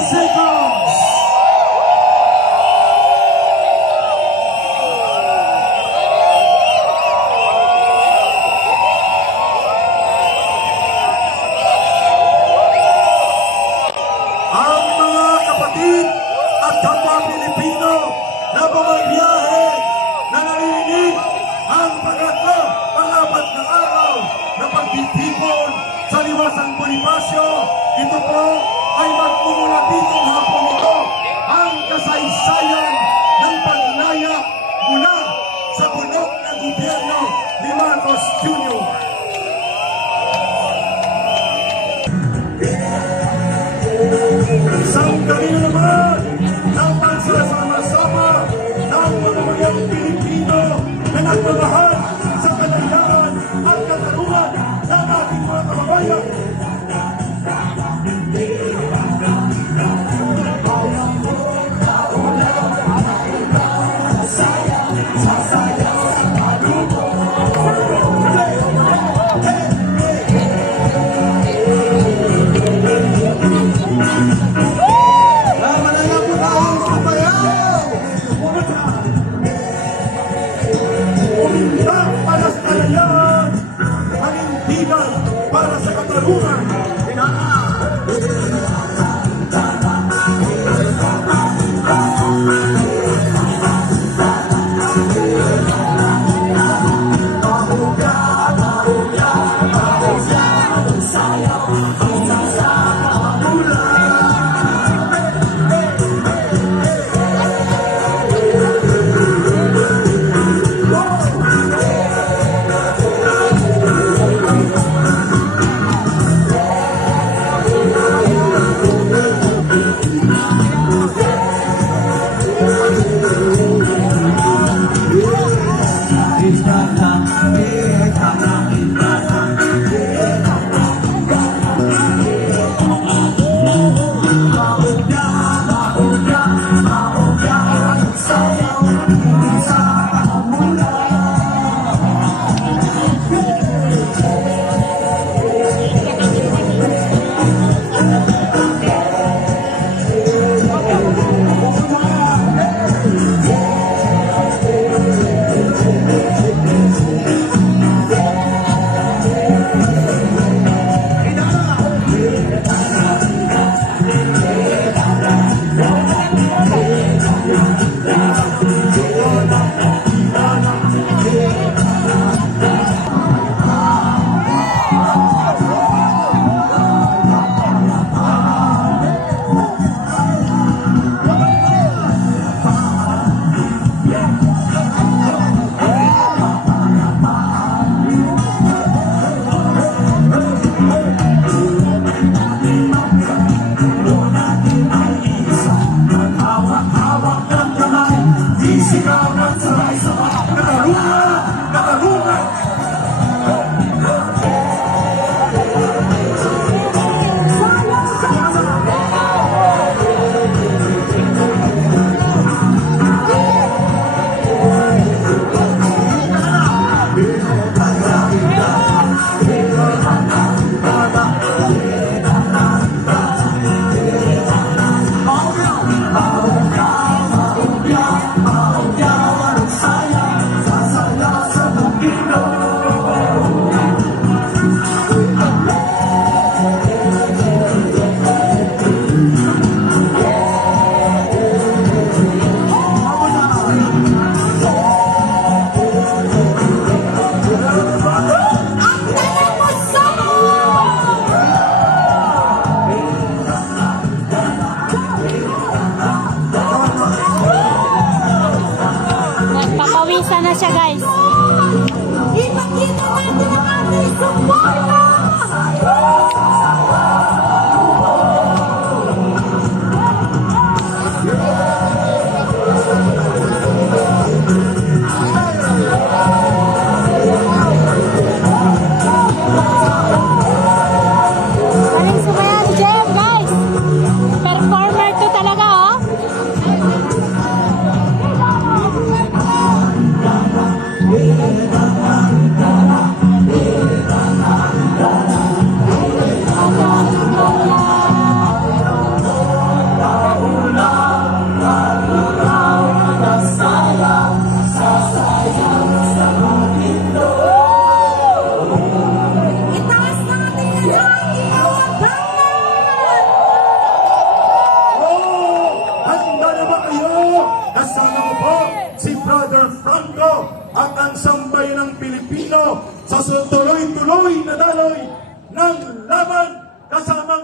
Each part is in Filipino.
seconds. Ang mga kapatid at kapwa Pilipino na bumabiyahe na narinig ang pang-apat na araw na pagtitipon sa Liwasang Bonifacio, ito po ay magmumula dito hapon ito ang kasaysayan ng pagnanaya mula sa bunok na gobyerno ni Marcos Jr. Isang kanina naman ng pagsasama-sama ng mamamayang Pilipino na nagmamahal sa kalayaan at katarungan ng ating mga kababayan. Para sa kalayaan, manindigan para sa katarungan. Papawisan na siya, guys. Ipakita natin ang ating suporta! Galing sumaya ni Jem, guys. Performer to talaga, oh.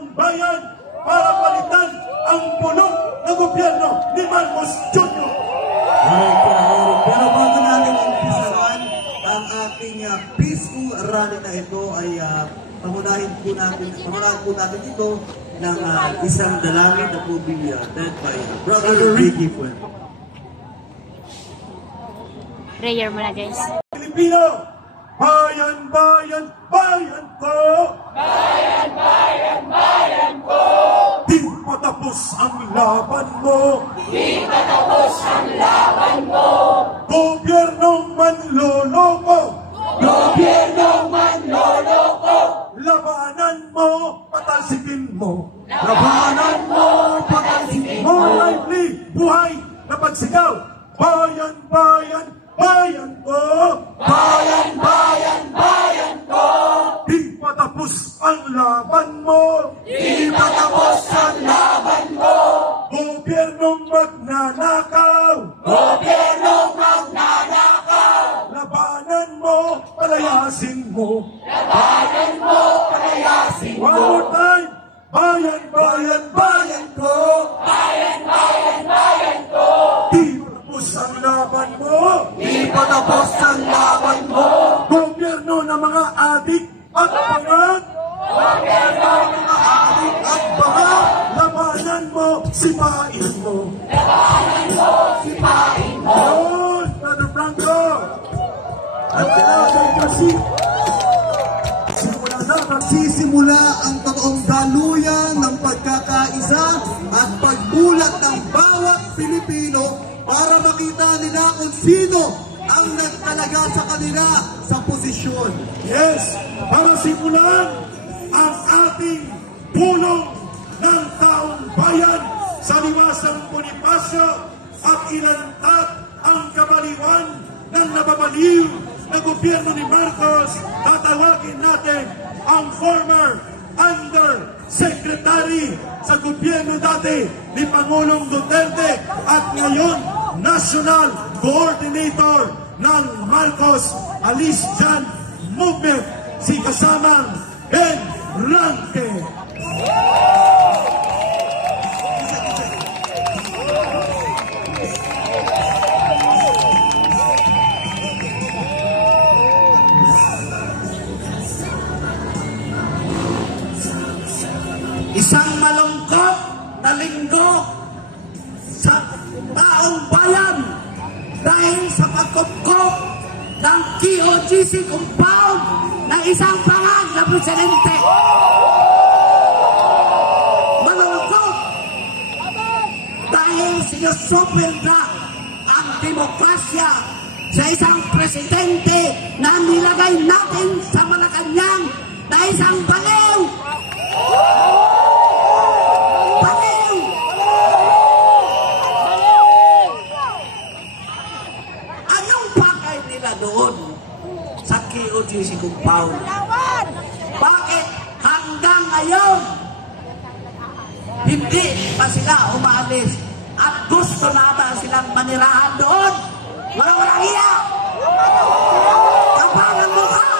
taong bayan para palitan ang bulok ng gobyerno ni Marcos Jr. Pero bago natin umpisahan ang ating peaceful rally na ito ay pamunahin po natin ito ng isang dalangin na po be led by Brother Ricky Fuente. Prayer muna, guys. Pilipino, bayan, bayan, bayan ko! Bayan, bayan, bayan ko! Di patapos ang laban mo! Di patapos ang laban mo! Gobyernong manloloko! Gobyernong manloloko! Labanan mo, patalsikin mo! Labanan mo, patalsikin mo! More lively, buhay na pagsigaw! Bayan, bayan, bayan ko! Bayan, bayan, bayan ko! Di patapos ang laban mo! Di patapos ang laban mo! Gobyernong magnanakaw! Gobyernong magnanakaw! Labanan mo, palayasin mo! Labanan mo, palayasin One mo! more time! Bayan, bayan, bayan ko! Bayan, bayan, bayan ko! Di patapos ang laban mo! Di patapos ang laban mo! Gobyerno ng mga adik at bangat! Gobyerno ng mga adik At bangat! Labanan mo, sipain mo! labanan mo, sipain mo! Yun, Brother Franco! At kailangan kasi simula na Magsisimula ang totoong daluyan ng pagkakaisa at pagbulat ng bawat Pilipino para makita nila kung sino ang nagtalaga sa kanila sa posisyon. yes, para simulan ang ating pulong ng taong bayan sa liwasang Bonifacio at ilantad ang kabaliwan ng nababaliw na gobyerno ni Marcos. Tatawagin natin ang former Undersecretary sa gobyerno dati ni Pangulong Duterte at ngayon National Coordinator ng Marcos Alis Jan Movement, si kasamang Ben Ranque. Isang malungkot na linggo sa taong bayan dahil sa pagkupkop ng QOGC compound ng isang bangag na presidente. Malungkot dahil sinusupil na ang demokrasya sa isang presidente na nilagay natin sa Malacanang na isang baliw. Baliw! Anong pakay nila doon sa QOGC compound? Bakit hanggang ngayon hindi pa sila umaalis at gusto na ba silang manirahan doon? Walang iya! Kapal ang mukha!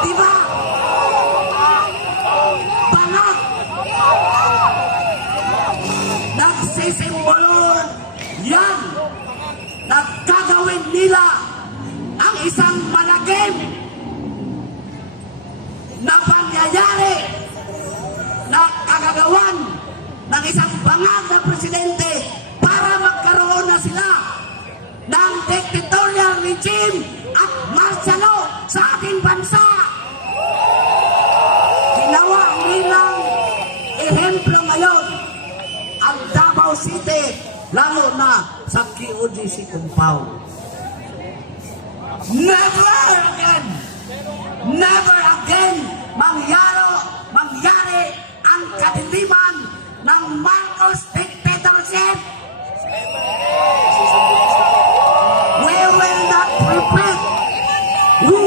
Diba? Banat! Nagsisimbolo yan! Nagkagawin nila ang isang malagim na pangyayari na kagagawan ng isang bangag na presidente para magkaroon na sila ng dictatorial regime at martial law sa ating bansa. Ginawa nilang ehemplo ngayon ang Davao City, lalo na sa QOGC compound. Never again mangyari ang kadiliman ng Marcos dictatorship. We will not repeat. We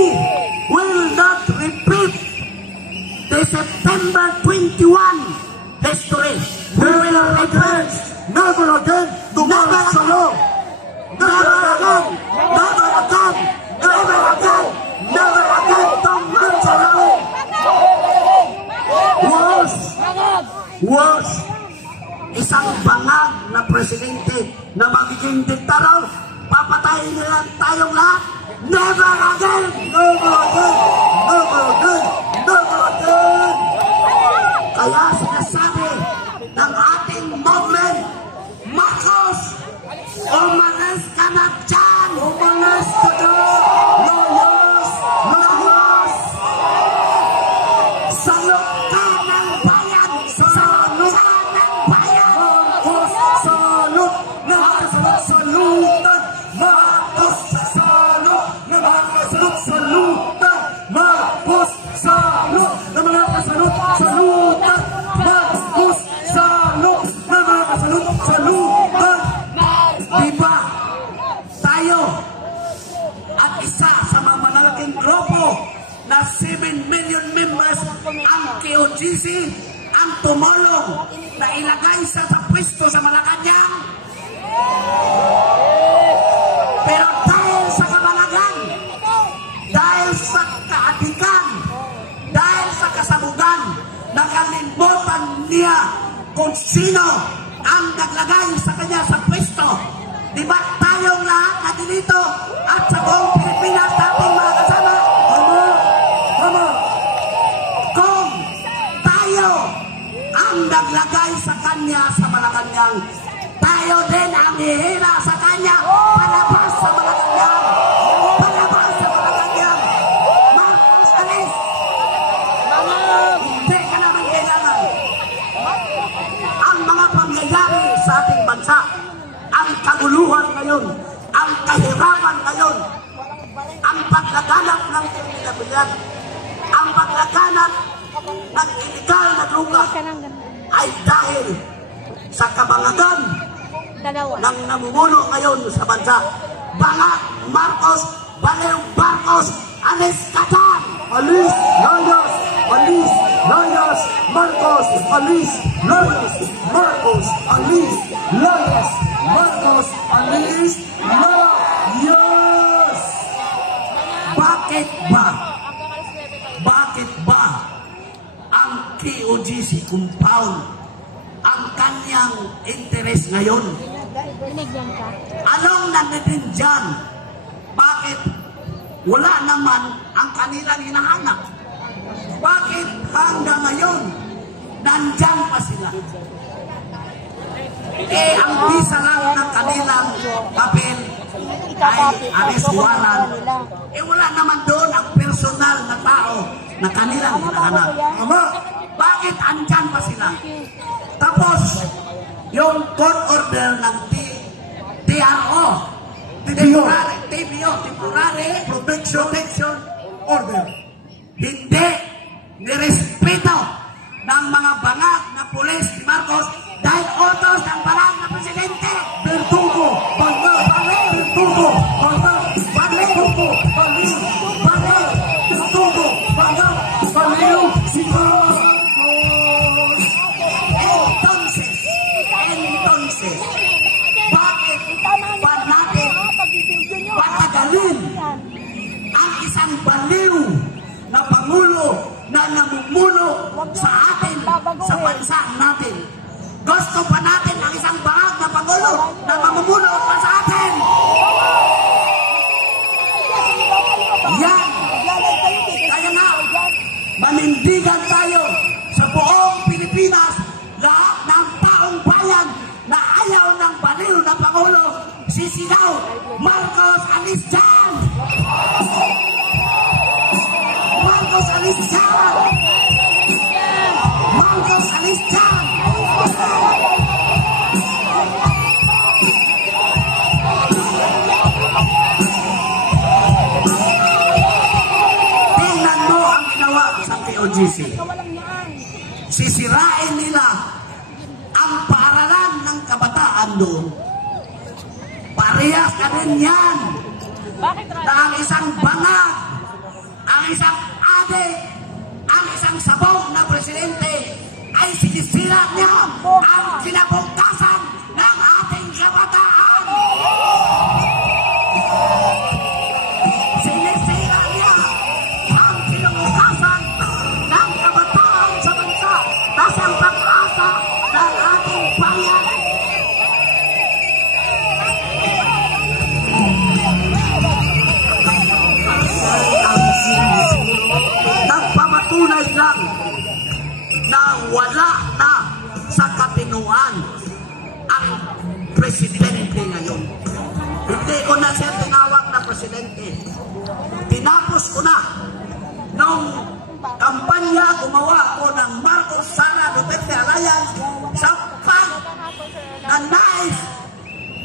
will not repeat the September 21 history. We will repeat. Never again to martial law! Never again. Never again. Never again. Never again to martial law. was isang bangag na presidente na magiging diktador, papatayin nila tayong lahat. Never again! Never again! Never again! Never again! Kaya sinasabi ng ating movement, Marcos, umalis ka na dyan! Umalis ka na! Layas! Layas! Salot ka ng bayan! Salot ka ng bayan! Marcos, salot na makasalot salutan! Marcos, salot na makasalot salutan! Marcos, salot na makasalot salutan! Marcos, salot na makasalot salutan! Diba tayo at isa sa mga malalaking grupo na 7 million members ang KOGC ang tumulong na ilagay sa pwesto sa Malacanang. Pero dahil sa kamalagan, dahil sa kaatikan, dahil sa kasabugan, nakalimutan niya kung sino ang naglagay sa kanya sa pwesto. Diba tayong lahat na dito at sa buong Pilipinas nating mga kasama? Tama! Kung tayo ang naglagay sa kanya sa Malacanang, tayo din ang hihila sa kanya palabas sa Malacanang. Palabas sa Malacanang. Marcos, alis! Hindi ka naman kailangan. Ang mga pangyayari sa ating bansa, ang kaguluhan ngayon, ang kahirapan ngayon, ang paglaganap ng kriminalidad, ang paglaganap ng iligal na droga ay dahil sa kabangagan ng namumuno ngayon sa bansa. Bangag Marcos, Baliw Marcos, alis ka dyan! Alis! Layas! Alis! Layas! Marcos! Alis! Layas! Marcos! Alis! Layas! Marcos! Alis! Layas! Bakit ba? Bakit ba ang KOGC compound ang kanyang interest ngayon? Anong nandun dyan? Bakit wala naman ang kanilang hinahanap? Bakit hanggang ngayon nandyan pa sila? Ang visa lang ng kanilang papel ay arrest warrant. Wala naman doon ang personal na tao na kanilang hinahanap. Ama! Bakit andyan pa sila? Tapos, yung court order ng TRO, temporary protection order, hindi nirespeto ng mga bangag na pulis ni Marcos dahil utos ng bangag na presidente. Bertugo! Bangag! Bertugo! Bangag! Bertugo! Baliw! Bangag! Bertugo! Bangag! Baliw! Si Marcos! Entonces, bakit ba natin patagalin ang isang baliw na pangulo na namumuno sa atin, sa bansa natin? Gusto pa natin ang isang bangag na pangulo na mamumuno pa sa atin? Yan! Kaya nga, manindigan tayo sa buong Pilipinas, lahat ng taong bayan na ayaw ng baliw na pangulo, sisigaw, Marcos, alis dyan! Marcos, alis dyan! Marcos, alis dyan! Tingnan mo ang ginawa sa KOGC. Sisirain nila ang paaralan ng kabataan doon. Parehas ka rin yan na ang isang bangag, ang isang adik, ang isang sabog na presidente ay sinisira niya ang kinabukasan ng ating kabataan. Sinisira niya ang kinabukasan ng kabataan sa bansa. wala na sa katinuan ang presidente ngayon. Hindi ko na siya tinawag na presidente. Tinapos ko na. Nung kampanya, gumawa ako ng Marcos Sara Duterte Alliance sa pag-nais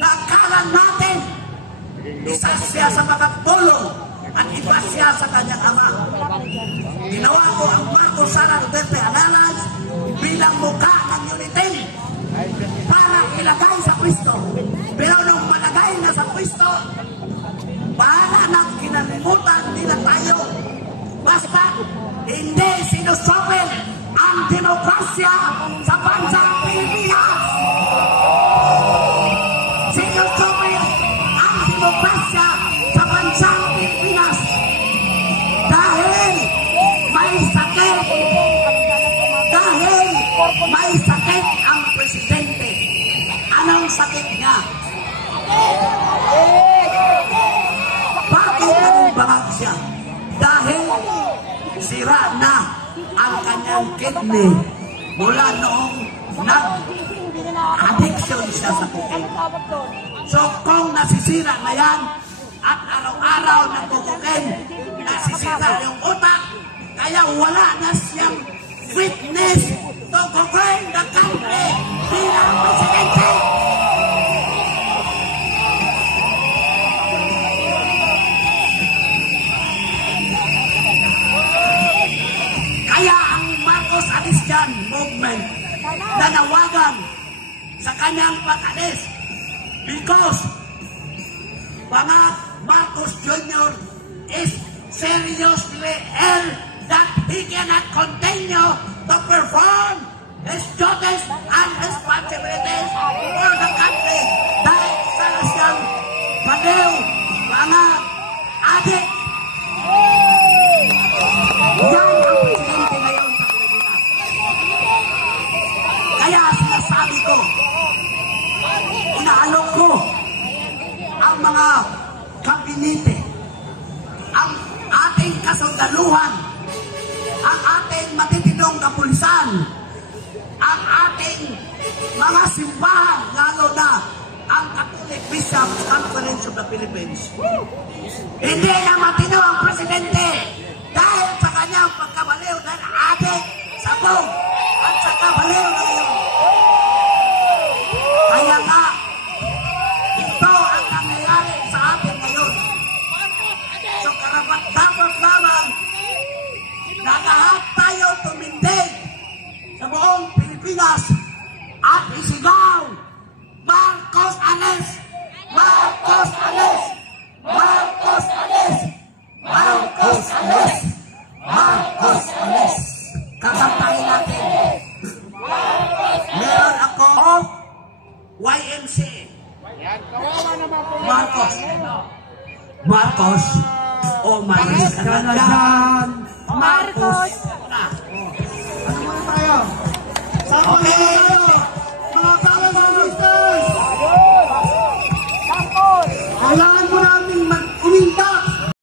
na akala natin isa siya sa mga tulong at iba siya sa kanyang ama. Ginawa ko ang Marcos Sara Duterte Alliance bilang mukha ng unitin para ilagay sa pwesto. Pero nung malagay na sa pwesto, para nang kinalimutan nila tayo. Basta hindi sinusopil ang demokrasya sa bansang Pilipinas. Sinusopil ang demokrasya sa bansang Pilipinas dahil may sakit. Dahil may sakit ang presidente. Anong sakit niya? Bakit naging bangag siya? Dahil sira na ang kanyang kidney mula noong nag-addiction siya sa cocaine. So kung nasisira na yan at araw-araw nagko-cocaine, nasisira yung utak, kaya wala na siyang fitness to govern the country bilang presidente. Kaya ang Marcos Alis Dyan movement nanawagan sa kanyang pag-alis because mga Marcos Jr. is seriously ill that he cannot continue to perform his duties and responsibilities for the country dahil sa siyang baliw, mga adik. Yan ang presidente ngayon sa Pilipinas. Kaya sinasabi ko, inaalok ko ang mga kabinete, ang ating kasundaluhan, ang ating matitindong kapulisan, ang ating mga simbahan, lalo na ang Catholic Bishops Conference of the Philippines. Hindi na matino ang presidente dahil sa kanyang pagkabaliw ng adik, sabog, at sa kabaliw na yun. Kaya nga, ito ang nangyayari sa atin ngayon. So karapat-dapat lamang na lahat tayo tumindig sa buong Pilipinas at isigaw, Marcos Alis! Marcos Alis! Marcos Alis! Marcos Alis! Marcos Alis! Kakampahin natin. Meron ako YMCA. Marcos. Marcos. O Maris ka na dyan. Marcos.